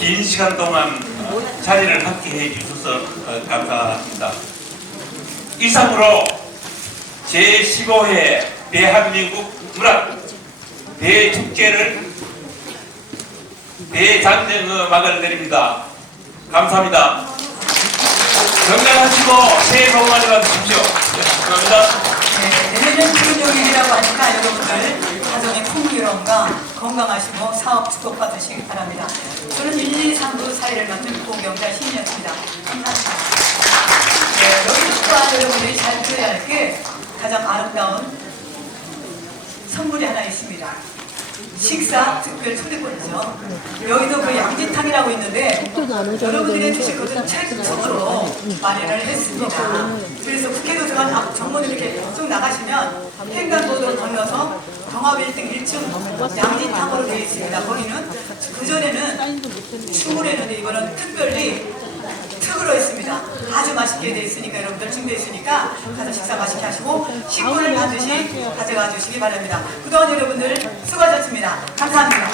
긴 시간 동안 어, 자리를 갖게 해 주셔서 어, 감사합니다. 이상으로 제15회 대한민국 문학 대축제를 대장정의 막을 내립니다. 감사합니다. 건강하시고 새해 복 많이 받으십시오. 네, 감사합니다. 네, 내년 금요일이라고 하니까 여러분들 가정의 풍요로움과 건강하시고 사업 축복받으시기 바랍니다. 저는 1, 2, 3부 사회를 맡은 고경자 신이었습니다. 감사합니다. 네, 여기 축구하는 여러분들이 잘 들어야 할 게 가장 아름다운 선물이 하나 있습니다. 식사 특별 초대권이죠. 여기도 그 양지탕이라고 있는데 여러분들이 드실 것은 최초로 마련을 했습니다. 그래서 국회도서관 앞 정문 이렇게 쭉 나가시면 횡단보도를 건너서 경합 1등 1층 양지탕으로 되어 있습니다. 거기는 그전에는 춤을했는데 이거는 특별히 특으로 있습니다. 아주 맛있게 돼 있으니까 여러분들 준비해 있으니까 가서 식사 맛있게 하시고 식권을 반드시 가져가 주시기 바랍니다. 그동안 여러분들 수고하셨습니다. 감사합니다.